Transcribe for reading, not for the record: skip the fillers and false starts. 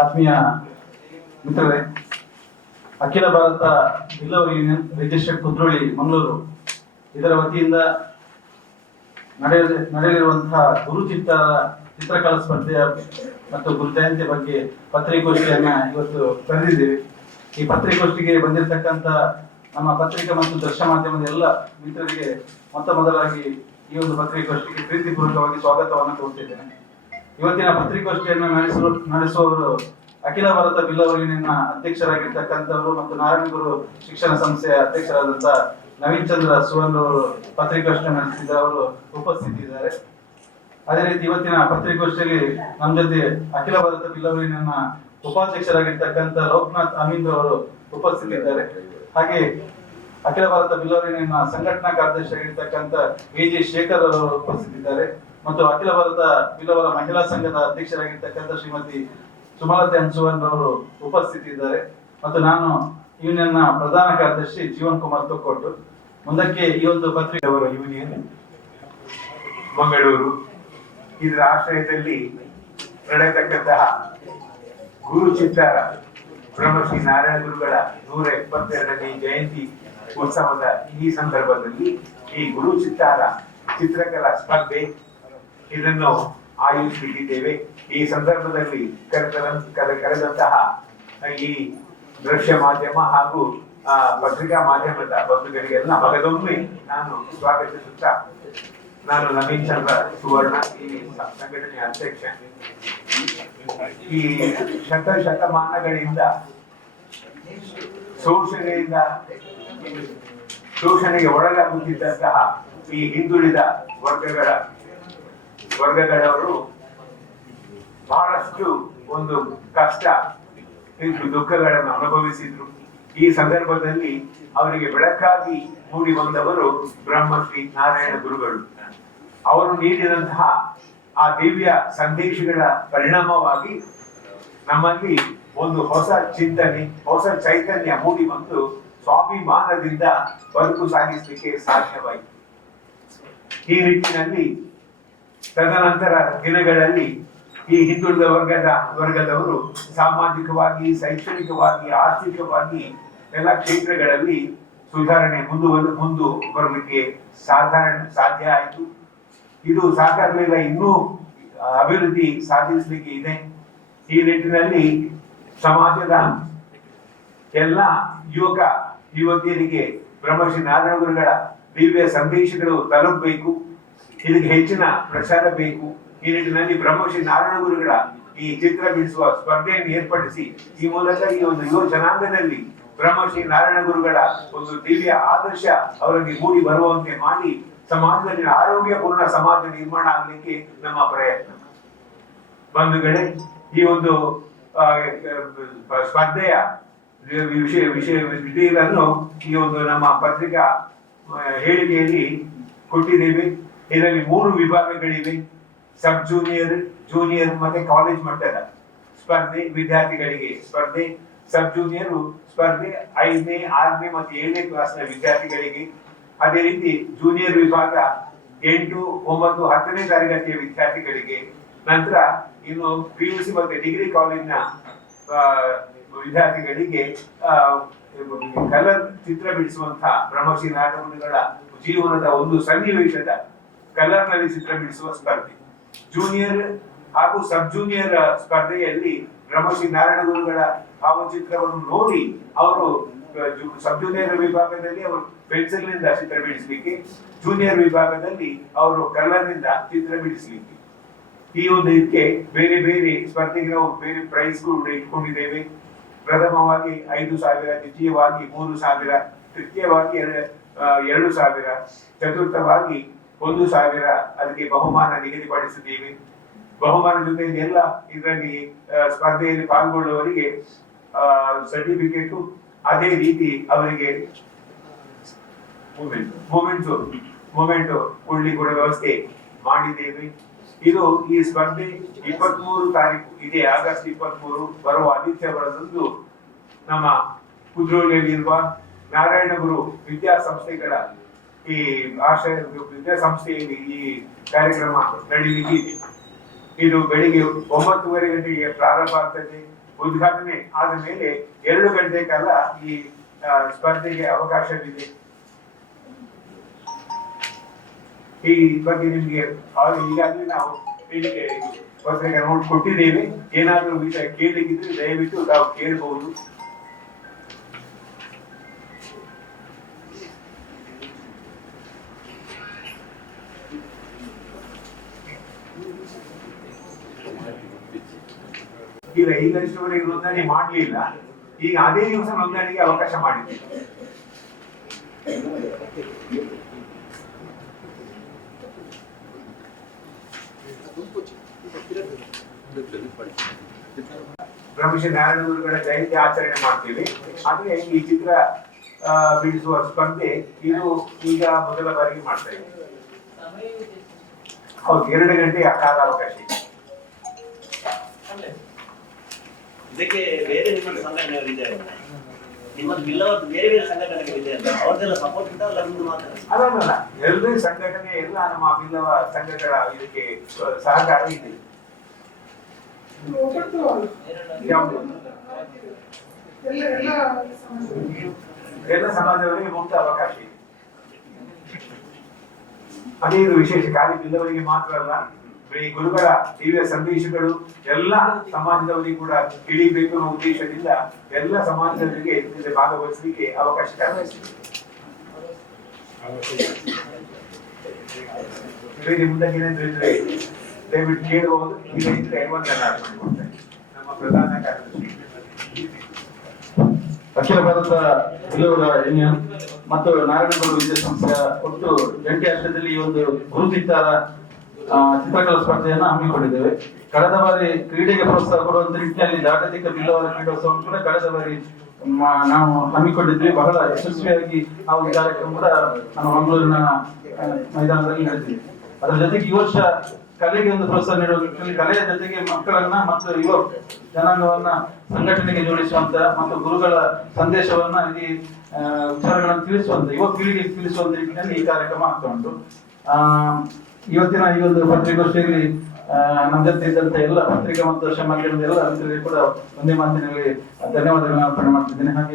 ಆತ್ಮೀಯ ಮಿತ್ರರೇ, ಅಖಿಲ ಭಾರತ ಬಿಲ್ಲವರ್ ಯೂನಿಯನ್ ರಿಜಿಸ್ಟರ್ಡ್ ಕುದ್ರೋಳಿ ಮಂಗಳೂರು ಇದರ ವತಿಯಿಂದ ನಡೆಯಲಿರುವಂತಹ ಚಿತ್ರಕಲಾ ಸ್ಪರ್ಧೆಯ ಮತ್ತು ಗುರು ಜಯಂತಿ ಬಗ್ಗೆ ಪತ್ರಿಕಾಗೋಷ್ಠಿಯನ್ನ ಇವತ್ತು ಕರೆದಿದ್ದೇವೆ. ಈ ಪತ್ರಿಕಾಗೋಷ್ಠಿಗೆ ಬಂದಿರತಕ್ಕಂತ ನಮ್ಮ ಪತ್ರಿಕಾ ಮತ್ತು ದೃಶ್ಯ ಮಾಧ್ಯಮದ ಎಲ್ಲ ಮಿತ್ರರಿಗೆ ಮೊದಲಾಗಿ ಈ ಒಂದು ಪತ್ರಿಕಾಗೋಷ್ಠಿಗೆ ಪ್ರೀತಿಪೂರ್ವಕವಾಗಿ ಸ್ವಾಗತವನ್ನು ಕೋರುತ್ತಿದ್ದೇನೆ. ಇವತ್ತಿನ ಪತ್ರಿಕಾಗೋಷ್ಠಿಯನ್ನು ನಡೆಸುವವರು ಅಖಿಲ ಭಾರತ ಬಿಲ್ಲವರ್ ಯೂನಿಯನ್ ಅಧ್ಯಕ್ಷರಾಗಿರ್ತಕ್ಕಂಥವರು ಮತ್ತು ನಾರಾಯಣಗುರು ಶಿಕ್ಷಣ ಸಂಸ್ಥೆಯ ಅಧ್ಯಕ್ಷರಾದಂತಹ ನವೀನ್ ಚಂದ್ರ ಸುವರ್ಣ ಅವರು ಪತ್ರಿಕಾಗೋಷ್ಠಿ ನಡೆಸಿದ ಅವರು ಉಪಸ್ಥಿತಿದ್ದಾರೆ. ಅದೇ ರೀತಿ ಇವತ್ತಿನ ಪತ್ರಿಕಾಗೋಷ್ಠಿಯಲ್ಲಿ ನಮ್ಮ ಜೊತೆ ಅಖಿಲ ಭಾರತ ಬಿಲ್ಲವರ್ ಯೂನಿಯನ್ ಉಪಾಧ್ಯಕ್ಷರಾಗಿರ್ತಕ್ಕಂಥ ಲೋಕನಾಥ್ ಅಮೀನ್ ಅವರು ಉಪಸ್ಥಿತಿದ್ದಾರೆ. ಹಾಗೆ ಅಖಿಲ ಭಾರತ ಬಿಲ್ಲವರ್ ಯೂನಿಯನ್ ಸಂಘಟನಾ ಕಾರ್ಯದರ್ಶಿಯಾಗಿರ್ತಕ್ಕಂಥ ವಿಜಿ ಶೇಖರ್ ಅವರು ಉಪಸ್ಥಿತಿದ್ದಾರೆ ಮತ್ತು ಅಖಿಲ ಭಾರತ ಬಿಲ್ಲವರ ಮಹಿಳಾ ಸಂಘದ ಅಧ್ಯಕ್ಷರಾಗಿರ್ತಕ್ಕಂಥ ಶ್ರೀಮತಿ ಸುಮಲತಾ ಸುವರ್ಣ ಅವರು ಉಪಸ್ಥಿತಿದ್ದಾರೆ ಮತ್ತು ನಾನು ಯೂನಿಯನ್ ನ ಪ್ರಧಾನ ಕಾರ್ಯದರ್ಶಿ ಜೀವನ್ ಕುಮಾರ್ ತೊಕ್ಕೊಟ್ಟು. ಮುಂದಕ್ಕೆ ಈ ಒಂದು ಪತ್ರಿಕೆಯವರ ಯೂನಿಯನ್ ಮಂಗಳೂರು ಇದರ ಆಶ್ರಯದಲ್ಲಿ ನಡೆಯತಕ್ಕಂತಹ ಗುರು ಚಿತ್ತಾರ ಬ್ರಹ್ಮಶ್ರೀ ನಾರಾಯಣ ಗುರುಗಳ 172ನೇ ಜಯಂತಿ ಉತ್ಸವದ ಈ ಸಂದರ್ಭದಲ್ಲಿ ಈ ಗುರು ಚಿತ್ತಾರ ಚಿತ್ರಕಲಾ ಸ್ಪರ್ಧೆ ಇದನ್ನು ಆಯೋಜಿಸಿದ್ದೇವೆ. ಈ ಸಂದರ್ಭದಲ್ಲಿ ಕರೆದಂತಹ ಈ ದೃಶ್ಯ ಮಾಧ್ಯಮ ಹಾಗೂ ಪತ್ರಿಕಾ ಮಾಧ್ಯಮದ ಬಂಧುಗಳಿಗೆಲ್ಲ ಮಗದೊಮ್ಮೆ ನಾನು ಸ್ವಾಗತಿಸುತ್ತಾ, ನಾನು ನವೀನ್ ಚಂದ್ರ ಸುವರ್ಣ, ಈ ಸಂಘಟನೆಯ ಅಧ್ಯಕ್ಷ. ಈ ಶತಮಾನಗಳಿಂದ ಶೋಷಣೆಗೆ ಒಳಗಾಗುತ್ತಿದ್ದಂತಹ ಈ ಹಿಂದುಳಿದ ವರ್ಗಗಳವರು ಬಹಳಷ್ಟು ಒಂದು ಕಷ್ಟ ದುಃಖಗಳನ್ನು ಅನುಭವಿಸಿದ್ರು. ಈ ಸಂದರ್ಭದಲ್ಲಿ ಅವರಿಗೆ ಬೆಳಕಾಗಿ ಮೂಡಿ ಬಂದವರು ಬ್ರಹ್ಮಶ್ರೀ ನಾರಾಯಣ ಗುರುಗಳು. ಅವರು ನೀಡಿದಂತಹ ಆ ದಿವ್ಯ ಸಂದೇಶಗಳ ಪರಿಣಾಮವಾಗಿ ನಮ್ಮಲ್ಲಿ ಒಂದು ಹೊಸ ಚಿಂತನೆ, ಹೊಸ ಚೈತನ್ಯ ಮೂಡಿ ಬಂದು ಸ್ವಾಭಿಮಾನದಿಂದ ಬದುಕು ಸಾಗಿಸಲಿಕ್ಕೆ ಸಾಧ್ಯವಾಯಿತು. ಈ ನಿಟ್ಟಿನಲ್ಲಿ ತದನಂತರ ದಿನಗಳಲ್ಲಿ ಈ ಹಿಂದುಳಿದ ವರ್ಗದವರು ಸಾಮಾಜಿಕವಾಗಿ, ಶೈಕ್ಷಣಿಕವಾಗಿ, ಆರ್ಥಿಕವಾಗಿ ಎಲ್ಲ ಕ್ಷೇತ್ರಗಳಲ್ಲಿ ಸುಧಾರಣೆ ಮುಂದು ಬರಲಿಕ್ಕೆ ಸಾಧ್ಯ ಆಯಿತು. ಇದು ಸಾಕಾಗಲಿಲ್ಲ, ಇನ್ನೂ ಅಭಿವೃದ್ಧಿ ಸಾಧಿಸಲಿಕ್ಕೆ ಇದೆ. ಈ ನಿಟ್ಟಿನಲ್ಲಿ ಸಮಾಜದ ಎಲ್ಲ ಯುವಕ ಯುವತಿಯರಿಗೆ ಬ್ರಹ್ಮಶ್ರೀ ನಾರಾಯಣ ಗುರುಗಳ ದಿವ್ಯ ಸಂದೇಶಗಳು ತಲುಪಬೇಕು, ಇದಕ್ಕೆ ಹೆಚ್ಚಿನ ಪ್ರಚಾರ ಬೇಕು. ಈ ನಿಟ್ಟಿನಲ್ಲಿ ಬ್ರಹ್ಮಶ್ರೀ ನಾರಾಯಣ ಗುರುಗಳ ಈ ಚಿತ್ರ ಬಿಡಿಸುವ ಸ್ಪರ್ಧೆಯನ್ನು ಏರ್ಪಡಿಸಿ ಈ ಮೂಲಕ ಈ ಒಂದು ಯುವ ಜನಾಂಗದಲ್ಲಿ ಬ್ರಹ್ಮಶ್ರೀ ನಾರಾಯಣ ಗುರುಗಳ ಒಂದು ದಿವ್ಯ ಆದರ್ಶ ಅವರಿಗೆ ಮೂಡಿ ಬರುವಂತೆ ಮಾಡಿ ಸಮಾಜದಲ್ಲಿ ಆರೋಗ್ಯಪೂರ್ಣ ಸಮಾಜ ನಿರ್ಮಾಣ ಆಗಲಿಕ್ಕೆ ನಮ್ಮ ಪ್ರಯತ್ನ. ಬಂಧುಗಳೇ, ಈ ಒಂದು ಸ್ಪರ್ಧೆಯ ವಿಷಯವನ್ನು ಈ ಒಂದು ನಮ್ಮ ಪತ್ರಿಕಾ ಹೇಳಿಕೆಯಲ್ಲಿ ಕೊಟ್ಟಿದ್ದೇವೆ. ಇದರಲ್ಲಿ 3 ವಿಭಾಗಗಳಿವೆ: ಸಬ್ ಜೂನಿಯರ್, ಜೂನಿಯರ್ ಮತ್ತೆ ಕಾಲೇಜ್ ಮಟ್ಟದ ಸ್ಪರ್ಧೆ ವಿದ್ಯಾರ್ಥಿಗಳಿಗೆ ಸ್ಪರ್ಧೆ. ಸಬ್ ಜೂನಿಯರ್ ಸ್ಪರ್ಧೆ 5ನೇ, 6ನೇ ಮತ್ತು 7ನೇ ಕ್ಲಾಸ್ನ ವಿದ್ಯಾರ್ಥಿಗಳಿಗೆ. ಅದೇ ರೀತಿ ಜೂನಿಯರ್ ವಿಭಾಗ 8, 9, 10ನೇ ತರಗತಿಯ ವಿದ್ಯಾರ್ಥಿಗಳಿಗೆ. ನಂತರ ಇನ್ನು PUC ಮತ್ತೆ ಡಿಗ್ರಿ ಕಾಲೇಜಿನ ವಿದ್ಯಾರ್ಥಿಗಳಿಗೆ ಕಲರ್ ಚಿತ್ರ ಬಿಡಿಸುವಂತಹ ಬ್ರಹ್ಮಶ್ರೀ ನಾರಾಯಣ ಗುರುಗಳ ಜೀವನದ ಒಂದು ಸನ್ನಿವೇಶದ ಕಲರ್ ನಲ್ಲಿ ಚಿತ್ರ ಬಿಡಿಸುವ ಸ್ಪರ್ಧೆ. ಜೂನಿಯರ್ ಹಾಗೂ ಸಬ್ ಜೂನಿಯರ್ ಸ್ಪರ್ಧೆಯಲ್ಲಿ ಬ್ರಹ್ಮಶ್ರೀ ನಾರಾಯಣ ಗುರುಗಳ ಭಾವಚಿತ್ರವನ್ನು ನೋಡಿ ಅವರು ಸಬ್ ಜೂನಿಯರ್ ವಿಭಾಗದಲ್ಲಿ ಅವರು ಪೆನ್ಸಿಲ್ ನಿಂದ ಚಿತ್ರ ಬಿಡಿಸಲಿಕ್ಕೆ, ಜೂನಿಯರ್ ವಿಭಾಗದಲ್ಲಿ ಅವರು ಕಲರ್ ನಿಂದ ಚಿತ್ರ ಬಿಡಿಸಲಿಕ್ಕೆ. ಈ ಒಂದು ಇದಕ್ಕೆ ಬೇರೆ ಬೇರೆ ಸ್ಪರ್ಧೆಗೆ ನಾವು ಬೇರೆ ಪ್ರೈಸ್ಗಳು ಇಟ್ಕೊಂಡಿದ್ದೇವೆ. ಪ್ರಥಮವಾಗಿ 5,000, ದ್ವಿತೀಯವಾಗಿ 3,000, ತೃತೀಯವಾಗಿ 2,000, ಚತುರ್ಥವಾಗಿ 1,000 ಅದಕ್ಕೆ ಬಹುಮಾನ ನಿಗದಿಪಡಿಸಿದ್ದೇವೆ. ಬಹುಮಾನ ಜೊತೆ ಎಲ್ಲ ಇದರಲ್ಲಿ ಸ್ಪರ್ಧೆಯಲ್ಲಿ ಪಾಲ್ಗೊಳ್ಳುವವರಿಗೆ ಸರ್ಟಿಫಿಕೇಟು, ಅದೇ ರೀತಿ ಅವರಿಗೆ ಮೂಮೆಂಟ್ ಕೊಡ್ಲಿಕ್ಕೆ ಕೂಡ ವ್ಯವಸ್ಥೆ ಮಾಡಿದ್ದೇವೆ. ಇದು ಈ ಸ್ಪರ್ಧೆ 23 ತಾರೀಕು, ಇದೇ ಆಗಸ್ಟ್ 23 ಬರುವ ಆದಿತ್ಯವಾರದಂದು ನಮ್ಮ ಕುದ್ರೋಳಿಯಲ್ಲಿರುವ ನಾರಾಯಣ ಗುರು ವಿದ್ಯಾಸಂಸ್ಥೆಗಳ ಈ ಆಶ್ರಯ ವಿದ್ಯಾಸಂಸ್ಥೆಯಲ್ಲಿ ಈ ಕಾರ್ಯಕ್ರಮ ನಡೆಯಲಿಕ್ಕೆ ಇದೆ. ಇದು ಬೆಳಿಗ್ಗೆ 9:30 ಗಂಟೆಗೆ ಪ್ರಾರಂಭ ಆಗ್ತದೆ. ಉದ್ಘಾಟನೆ ಆದ ಮೇಲೆ 2 ಗಂಟೆ ಕಾಲ ಈ ಸ್ಪರ್ಧೆಗೆ ಅವಕಾಶವಿದೆ. ಈ ಬಗ್ಗೆ ನಿಮ್ಗೆ ಈಗಾಗಲೇ ನಾವು ಪತ್ರಿಕೆ ನೋಟ್ ಕೊಟ್ಟಿದ್ದೇವೆ. ಏನಾದರೂ ವಿಷಯ ಕೇಳಲಿಕ್ಕಿದ್ರೆ ದಯವಿಟ್ಟು ತಾವು ಕೇಳಬಹುದು. ಈಗ ಇಷ್ಟವರೆಗೆ ನೋಂದಣಿ ಮಾಡಲಿಲ್ಲ. ಈಗ ಅದೇ ದಿವಸ ನೋಂದಣಿಗೆ ಅವಕಾಶ ಮಾಡಿದ್ದೀವಿ. ಬ್ರಹ್ಮಶ್ರೀ ನಾರಾಯಣಗುರುಗಳ ಜಯಂತಿ ಆಚರಣೆ ಮಾಡ್ತೀವಿ. ಆದ್ರೆ ಈ ಚಿತ್ರ ಬಿಡಿಸುವ ಸ್ಪರ್ಧೆ ಇದು ಈಗ ಮೊದಲ ಬಾರಿಗೆ ಮಾಡ್ತಾ ಇದ್ದೀವಿ. ಹೌದು, 2 ಗಂಟೆ ಕಾಲಾವಕಾಶ ಇದೆ. ಇದಕ್ಕೆ ಬೇರೆ ನಿಮ್ಮ ಸಂಘಟನೆಗಳಿದೆ, ನಿಮ್ಮದು ಬಿಲ್ಲವತ್ತು ಬೇರೆ ಬೇರೆ ಸಂಘಟನೆಗಳಿದೆ ಅಂತ ಅವ್ರದ್ದೆಲ್ಲ ಸಪೋರ್ಟ್ ಉಂಟಾ ಅಲ್ಲ ನಿಮ್ದು ಮಾತ್ರ? ಅಲ್ಲ, ಎಲ್ಲರೂ ಸಂಘಟನೆ ಎಲ್ಲ ನಮ್ಮ ಬಿಲ್ಲವ ಸಂಘಗಳ ಇದಕ್ಕೆ ಸಹಕಾರ ಇದೆ. ಎಲ್ಲ ಸಮಾಜದವರಿಗೆ ಮುಕ್ತ ಅವಕಾಶ ಇದೆ. ಅದೇ ಇದು ವಿಶೇಷ. ಖಾಲಿ ಬಿಲ್ಲವರಿಗೆ ಮಾತ್ರ ಅಲ್ಲ, ಈ ಗುರುಗಳ ದಿವ್ಯ ಸಂದೇಶಗಳು ಎಲ್ಲ ಸಮಾಜದವರಿಗೆ ಕೂಡ ತಿಳಿಬೇಕು ಅನ್ನೋ ಉದ್ದೇಶದಿಂದ ಎಲ್ಲ ಸಮಾಜದವರಿಗೆ ಇದರಲ್ಲಿ ಭಾಗವಹಿಸಲಿಕ್ಕೆ ಅವಕಾಶ ಮುಂದಾಗಿ ಏನಾದ್ರು ಇದ್ರೆ ದಯವಿಟ್ಟು ಕೇಳಬಹುದು. ಈಗ ಇದ್ರೆ ವಂದನೆ ಮಾಡಿಕೊಡ್ತೇನೆ. ನಮ್ಮ ಪ್ರಧಾನ ಕಾರ್ಯದರ್ಶಿ ಅಖಿಲ ಭಾರತ ಬಿಲ್ಲವರ ಯೂನಿಯನ್ ಮತ್ತು ನಾರಾಯಣಗುರು ವಿದ್ಯಾಸಂಸ್ಥೆಯ ಒಟ್ಟು ಜಂಟಿ ಆಶ್ರಯದಲ್ಲಿ ಈ ಒಂದು ಗುರುತಿತ್ತಾರ ಚಿತ್ರಕಲಾ ಸ್ಪರ್ಧೆಯನ್ನು ಹಮ್ಮಿಕೊಂಡಿದ್ದೇವೆ. ಕಳೆದ ಬಾರಿ ಕ್ರೀಡೆಗೆ ಪ್ರೋತ್ಸಾಹ ಕೊಡುವಂತ ನಿಟ್ಟಿನಲ್ಲಿ ಜಾಗತಿಕ ಬಿಲ್ಲವರ ಕ್ರೀಡೋತ್ಸವ ಕೂಡ ಕಳೆದ ಬಾರಿ ನಾವು ಹಮ್ಮಿಕೊಂಡಿದ್ವಿ. ಬಹಳ ಯಶಸ್ವಿಯಾಗಿ ಆ ಒಂದು ಕಾರ್ಯಕ್ರಮ ಕೂಡ ನಮ್ಮ ಮಂಗಳೂರಿನ ಮೈದಾನದಲ್ಲಿ ನಡೆದಿದೆ. ಅದರ ಜೊತೆಗೆ ಈ ವರ್ಷ ಕಲೆಗೆ ಒಂದು ಪ್ರೋತ್ಸಾಹ ನೀಡುವ ನಿಟ್ಟಿನಲ್ಲಿ ಕಲೆಯ ಜೊತೆಗೆ ಮಕ್ಕಳನ್ನ ಮತ್ತು ಯುವ ಜನಾಂಗವನ್ನ ಸಂಘಟನೆಗೆ ಜೋಡಿಸುವಂತ ಮತ್ತು ಗುರುಗಳ ಸಂದೇಶವನ್ನ ಇಲ್ಲಿ ವಿಚಾರಗಳನ್ನು ತಿಳಿಸುವಂತ ಯುವ ಪೀಳಿಗೆಗೆ ತಿಳಿಸುವಂತ ನಿಟ್ಟಿನಲ್ಲಿ ಈ ಕಾರ್ಯಕ್ರಮ ಆಗ್ತಾ ಉಂಟು. ಇವತ್ತಿನ ಈ ಒಂದು ಪತ್ರಿಕಾಗೋಷ್ಠಿಯಲ್ಲಿ ನಮ್ಮ ಜೊತೆ ಇದ್ದಂತ ಎಲ್ಲ ಪತ್ರಿಕಾ ಮತ್ತು ಮಾಧ್ಯಮದ ಎಲ್ಲ ಮಿತ್ರರಿಗೆ ಕೂಡ ಒಂದೇ ಮಾತಿನಲ್ಲಿ ಧನ್ಯವಾದಗಳನ್ನು ಅರ್ಪಣೆ ಮಾಡ್ತಿದ್ದೇನೆ. ಹಾಗೆ